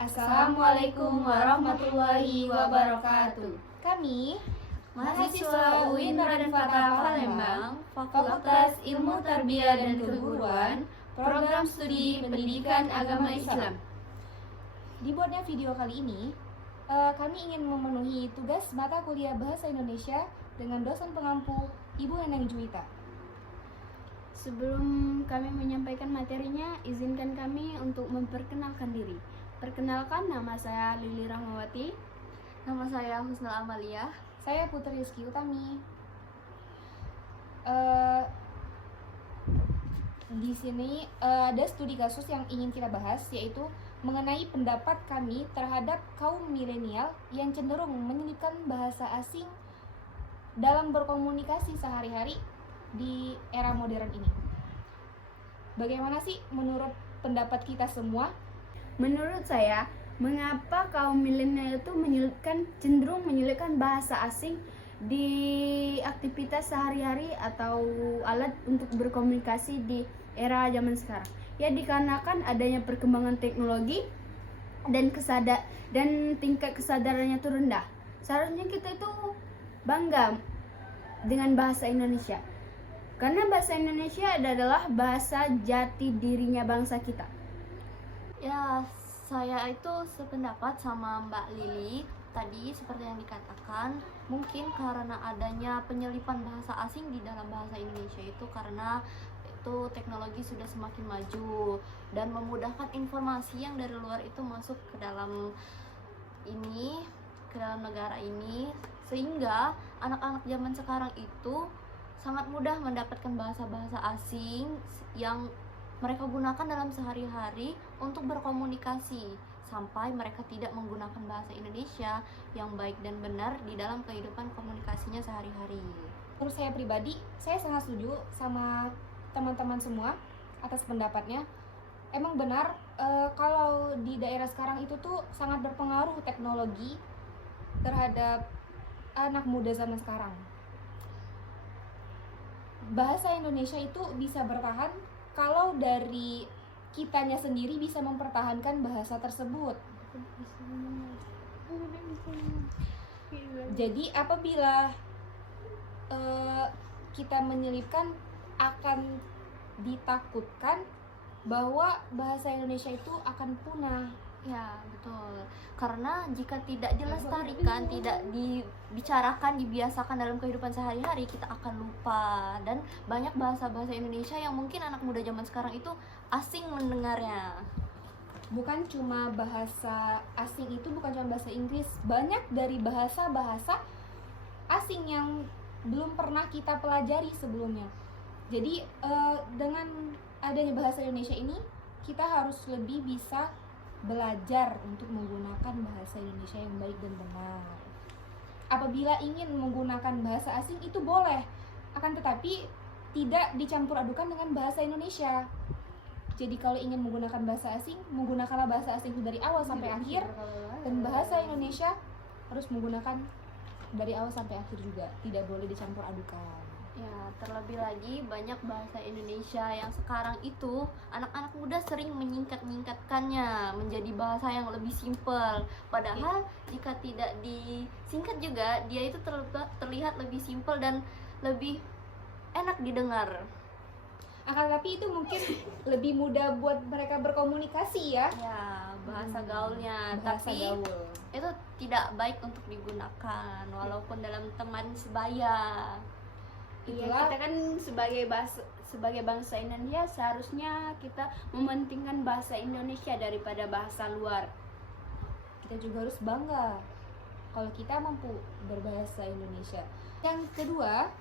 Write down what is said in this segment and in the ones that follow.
Assalamualaikum warahmatullahi wabarakatuh. Kami mahasiswa UIN Raden Fatah Palembang, Fakultas Ilmu Tarbiyah dan Keguruan, Program Studi Pendidikan Agama Islam. Dibuatnya video kali ini, kami ingin memenuhi tugas mata kuliah Bahasa Indonesia dengan dosen pengampu Ibu Neneng Juwita. Sebelum kami menyampaikan materinya, izinkan kami untuk memperkenalkan diri. Perkenalkan, nama saya Lili Rahmawati. Nama saya Husnul Amalia. Saya Putri Rizky Utami. Di sini ada studi kasus yang ingin kita bahas, yaitu mengenai pendapat kami terhadap kaum milenial yang cenderung menyelipkan bahasa asing dalam berkomunikasi sehari-hari di era modern ini. Bagaimana sih menurut pendapat kita semua? Menurut saya, mengapa kaum milenial itu cenderung menyelipkan bahasa asing di aktivitas sehari-hari atau alat untuk berkomunikasi di era zaman sekarang? Ya, dikarenakan adanya perkembangan teknologi dan tingkat kesadarannya itu rendah. Seharusnya kita itu bangga dengan bahasa Indonesia, karena bahasa Indonesia adalah bahasa jati dirinya bangsa kita. Ya, saya itu sependapat sama Mbak Lili tadi. Seperti yang dikatakan, mungkin karena adanya penyelipan bahasa asing di dalam bahasa Indonesia itu karena itu teknologi sudah semakin maju dan memudahkan informasi yang dari luar itu masuk ke dalam negara ini, sehingga anak-anak zaman sekarang itu sangat mudah mendapatkan bahasa-bahasa asing yang mereka gunakan dalam sehari-hari untuk berkomunikasi, sampai mereka tidak menggunakan bahasa Indonesia yang baik dan benar di dalam kehidupan komunikasinya sehari-hari. Menurut saya pribadi, saya sangat setuju sama teman-teman semua atas pendapatnya. Emang benar, kalau di daerah sekarang itu tuh sangat berpengaruh teknologi terhadap anak muda zaman sekarang. Bahasa Indonesia itu bisa bertahan kalau dari kitanya sendiri bisa mempertahankan bahasa tersebut. Jadi apabila kita menyelipkan, akan ditakutkan bahwa bahasa Indonesia itu akan punah. Ya, betul. Karena jika tidak dilestarikan, tidak dibicarakan, dibiasakan dalam kehidupan sehari-hari, kita akan lupa. Dan banyak bahasa-bahasa Indonesia yang mungkin anak muda zaman sekarang itu asing mendengarnya. Bukan cuma bahasa asing itu, bukan cuma bahasa Inggris. Banyak dari bahasa-bahasa asing yang belum pernah kita pelajari sebelumnya. Jadi dengan adanya bahasa Indonesia ini, kita harus lebih bisa belajar untuk menggunakan bahasa Indonesia yang baik dan benar. Apabila ingin menggunakan bahasa asing itu boleh, akan tetapi tidak dicampur adukan dengan bahasa Indonesia. Jadi kalau ingin menggunakan bahasa asing, menggunakanlah bahasa asing itu dari awal sampai akhir, dan bahasa Indonesia harus menggunakan dari awal sampai akhir juga, tidak boleh dicampur adukan. Ya, terlebih lagi banyak bahasa Indonesia yang sekarang itu anak-anak muda sering menyingkat-nyingkatkannya menjadi bahasa yang lebih simpel. Padahal jika tidak disingkat juga, dia itu terlihat lebih simpel dan lebih enak didengar. Akan tetapi itu mungkin lebih mudah buat mereka berkomunikasi ya. Ya, bahasa gaulnya. Bahasa Tapi gaul itu tidak baik untuk digunakan walaupun dalam teman sebaya. Iya, kita kan sebagai bangsa Indonesia seharusnya kita mementingkan bahasa Indonesia daripada bahasa luar. Kita juga harus bangga kalau kita mampu berbahasa Indonesia. Yang kedua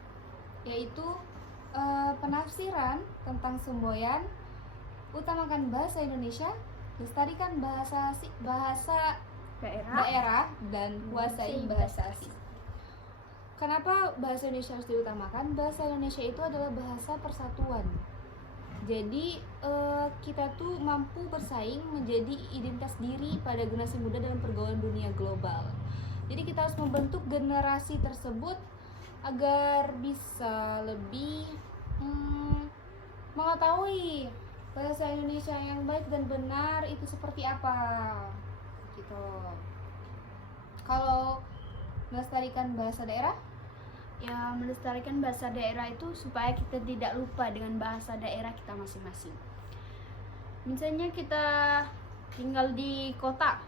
yaitu penafsiran tentang semboyan. Utamakan bahasa Indonesia, lestarikan bahasa daerah dan kuasai bahasa asing. Kenapa bahasa Indonesia harus diutamakan? Bahasa Indonesia itu adalah bahasa persatuan. Jadi kita tuh mampu bersaing menjadi identitas diri pada generasi muda dalam pergaulan dunia global. Jadi kita harus membentuk generasi tersebut agar bisa lebih mengetahui bahasa Indonesia yang baik dan benar itu seperti apa. gitu. Kalau melestarikan bahasa daerah, Ya, melestarikan bahasa daerah itu supaya kita tidak lupa dengan bahasa daerah kita masing-masing. Misalnya kita tinggal di kota,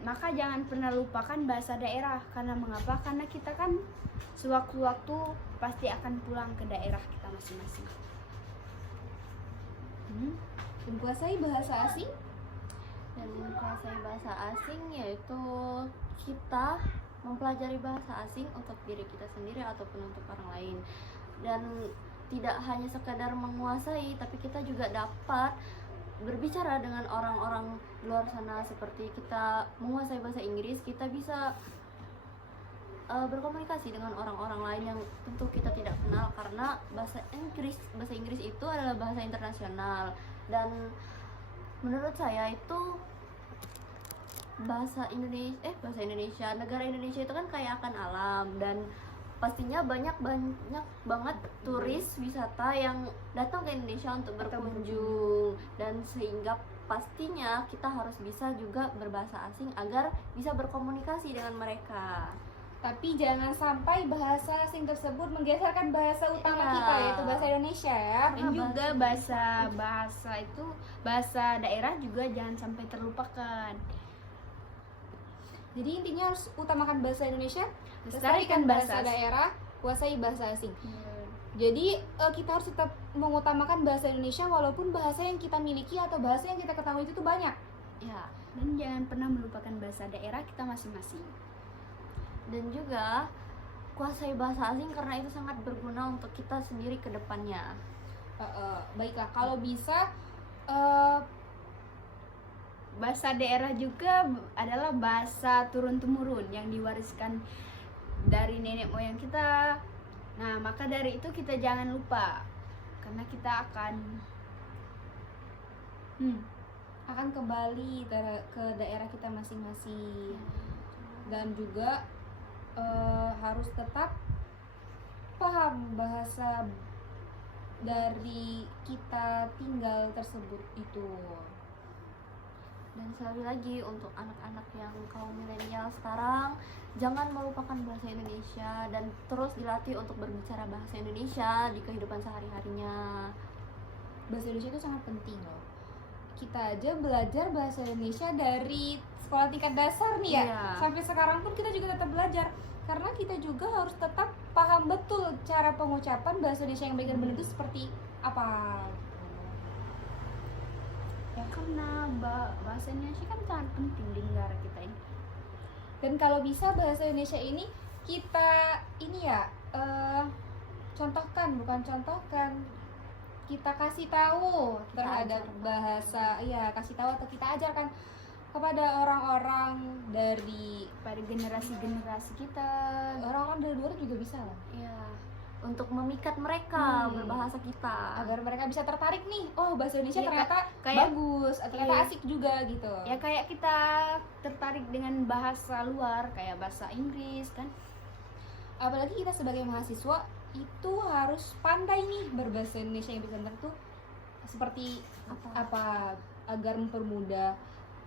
maka jangan pernah lupakan bahasa daerah. Karena mengapa? Karena kita kan sewaktu-waktu pasti akan pulang ke daerah kita masing-masing. menguasai bahasa asing, Dan menguasai bahasa asing yaitu kita mempelajari bahasa asing untuk diri kita sendiri ataupun untuk orang lain, dan tidak hanya sekadar menguasai, tapi kita juga dapat berbicara dengan orang-orang di luar sana. Seperti kita menguasai bahasa Inggris, kita bisa berkomunikasi dengan orang-orang lain yang tentu kita tidak kenal, karena bahasa Inggris itu adalah bahasa internasional. Dan menurut saya itu bahasa Indonesia, negara Indonesia itu kan kaya akan alam, dan pastinya banyak banget turis wisata yang datang ke Indonesia untuk berkunjung, dan sehingga pastinya kita harus bisa juga berbahasa asing agar bisa berkomunikasi dengan mereka. tapi jangan sampai bahasa asing tersebut menggeserkan bahasa utama Iya. kita, yaitu bahasa Indonesia ya. Dan juga bahasa daerah juga jangan sampai terlupakan. Jadi intinya harus utamakan bahasa Indonesia, Lestarikan bahasa asing. daerah, kuasai bahasa asing. Jadi kita harus tetap mengutamakan bahasa Indonesia walaupun bahasa yang kita miliki atau bahasa yang kita ketahui itu tuh banyak. Ya, Dan jangan pernah melupakan bahasa daerah kita masing-masing. dan juga kuasai bahasa asing karena itu sangat berguna untuk kita sendiri ke depannya. Baiklah, kalau bisa Bahasa daerah juga adalah bahasa turun-temurun yang diwariskan dari nenek moyang kita. Nah, maka dari itu kita jangan lupa, karena kita akan kembali ke daerah kita masing-masing, dan juga harus tetap paham bahasa dari kita tinggal tersebut itu. Dan sekali lagi untuk anak-anak yang kaum milenial sekarang, jangan melupakan bahasa Indonesia dan terus dilatih untuk berbicara bahasa Indonesia di kehidupan sehari-harinya. Bahasa Indonesia itu sangat penting loh. Kita aja belajar bahasa Indonesia dari sekolah tingkat dasar nih ya. Iya. Sampai sekarang pun kita juga tetap belajar, karena kita juga harus tetap paham betul cara pengucapan bahasa Indonesia yang baik dan benar itu seperti apa. ya karena bahasa Indonesia kan sangat penting di negara kita ini. Dan kalau bisa bahasa Indonesia ini kita kita kasih tahu terhadap ajarkan. bahasa, kasih tahu atau kita ajarkan kepada orang-orang dari Pada generasi-generasi kita. orang-orang dari luar juga bisa lah, Ya, untuk memikat mereka Hmm. berbahasa kita. agar mereka bisa tertarik nih, oh bahasa Indonesia Iya, ternyata kayak- bagus, ternyata iya. asik juga gitu. Ya kayak kita tertarik dengan bahasa luar, kayak bahasa Inggris kan. Apalagi kita sebagai mahasiswa itu harus pandai nih berbahasa Indonesia yang bisa benar tuh seperti apa agar mempermudah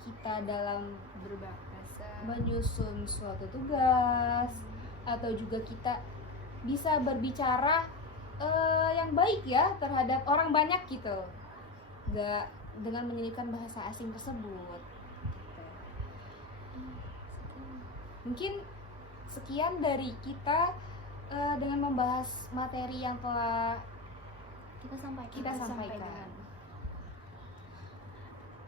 kita dalam Berbahasa. menyusun suatu tugas, atau juga kita bisa berbicara yang baik ya terhadap orang banyak gitu, gak dengan menyelipkan bahasa asing tersebut. Mungkin sekian dari kita dengan membahas materi yang telah Kita sampaikan. kita sampaikan.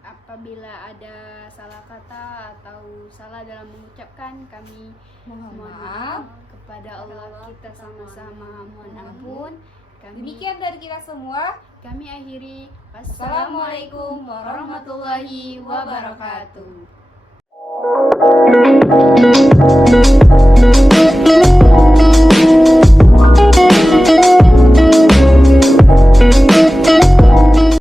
Apabila ada salah kata atau salah dalam mengucapkan, kami Mohon mohon maaf. maaf kepada Allah, kita sama-sama mohon ampun. Demikian dari kita semua. Kami akhiri. Wassalamualaikum warahmatullahi wabarakatuh.